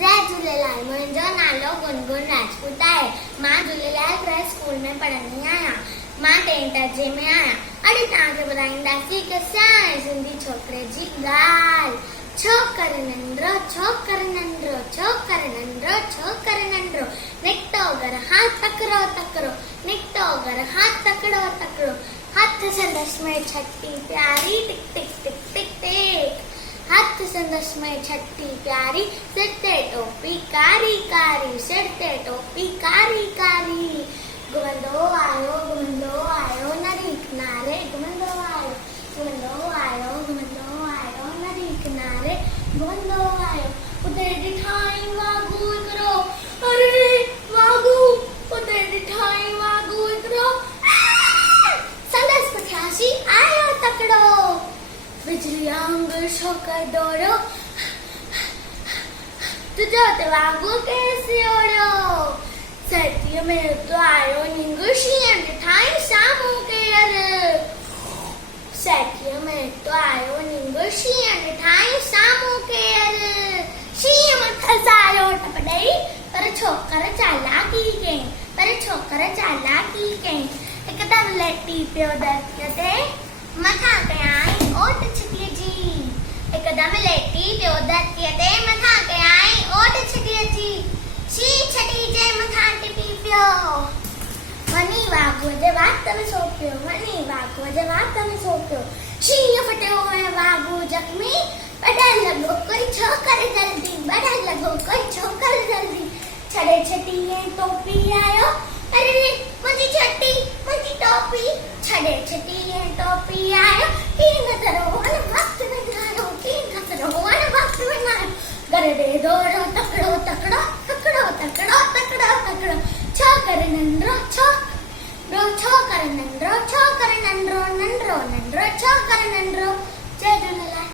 जय झूलेलाल। मुंहिंजो नालो गुनगुन राजपूत आहे। मां झूलेलाल क्रैश स्कूल में पढ़ंदी आहियां। मां 10th दर्जे में आहियां। अॼु तव्हांखे ॿुधाईंदासीं कि सियाणे सिंधी छोकिरे जी ॻाल्हि। छोकर नंढड़ो छोकर नंढड़ो छोकर नंढड़ो छोकर नंढड़ो निकितो घर हाथ तकड़ो तकड़ो निकितो घर हाथ तकड़ो तकड़ो हथ संदसि में छठी प्यारी टिक टिक टिक टिक टिक हथ संदसि में छठी प्यारी सिर ते टोपी कारी कारी सिर ते टोपी कारी कारी घुमंदो आयो नदी किनारे घुमंदो आयो नदी किनारे घुमंदो आयो उते ॾिठाई वागू हिकिड़ो अरे वागू उते ॾिठाई वागू हिकिड़ो संदसि पुठियासी आयो तकड़ो बिजली वांगुरु छोकर दौड़ो तुझो ते वांगुरु कैसे ओड़ो सर्दीअ में उतो आयो नींगु शींहं ॾिठाई साम्हूं केर सर्दीअ में उतो आयो नींगु शींहं ॾिठाई साम्हूं केर शींहं मथां सारो टप ॾेई पर छोकर चालाकी कयईं हिकदमि लेटी पियो धरतीअ ते मथां कयाई ओट छिकीअ जी हिकदमि लेटी पियो धरतीअ ते मथां कयाई ओट छिकीअ जी शींहं छटी जे मथां टिपी पियो वञी वाघूअ जे वात में सो पियो शींहं फटियो ऐं वाघू जख्मी पॾण लॻो कोई छो